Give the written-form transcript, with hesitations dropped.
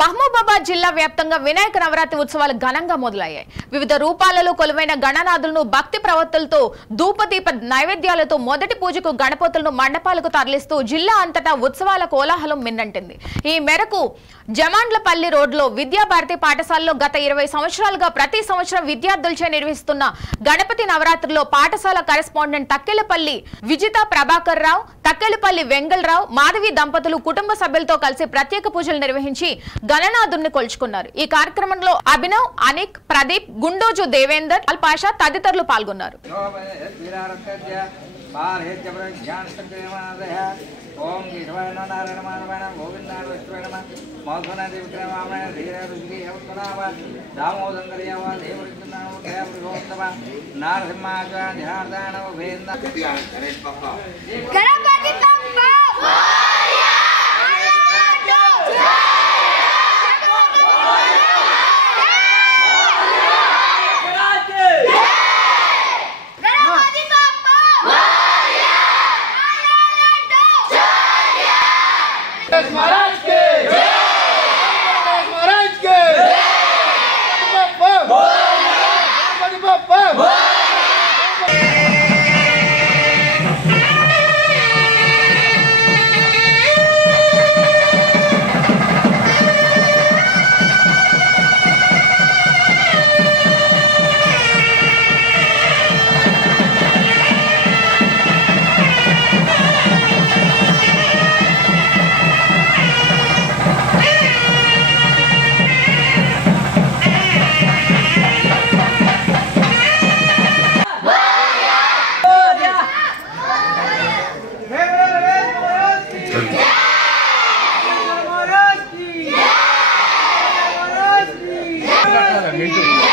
మహబూబాబాద్ జిల్లా వ్యాప్తంగా వినాయక నవరాత్రి ఉత్సవాలు ఘనంగా మొదలయ్యాయి. వివిధ రూపాలలో కొలువైన గణనాథులను భక్తి ప్రవత్తులతో ధూపదీప నైవేద్యాలతో మొదటి పూజకు గణపతులను మండపాలకు తరలిస్తూ జిల్లా అంతటా ఉత్సవాల కోలాహలం మిన్నంటింది. ఈ మేరకు జమాండ్లపల్లి రోడ్లో విద్యాభారతి పాఠశాలలో గత 20 సంవత్సరాలుగా ప్రతి సంవత్సరం విద్యార్థులచే నిర్వహిస్తున్న గణపతి నవరాత్రిలో పాఠశాల కరెస్పాండెంట్ తక్కెలపల్లి విజిత ప్రభాకర్ రావు, తక్కెలపల్లి వెంగళరావు, మాధవి దంపతులు కుటుంబ సభ్యులతో కలిసి ప్రత్యేక పూజలు నిర్వహించి గణనాథుని కొలుచుకున్నారు. ఈ కార్యక్రమంలో అభినవ్, అనిక్, ప్రదీప్, గుండోజు దేవేందర్, అల్పాషా తదితరులు పాల్గొన్నారు. ఓం గిరివాయ నారాయణ మాధవాయ గోవిందాయ విష్ణువే నమః మౌసనాది విక్రమాయ ధీరరుద్రి అవతనావ దామోదంగరియవ దేవరితున్నావ కేవృగోత్తమ నారసింహాజ ధ్యానదానవ వేంద గణపతి బప్పా మోరియా महाराज के महाराज के Me too.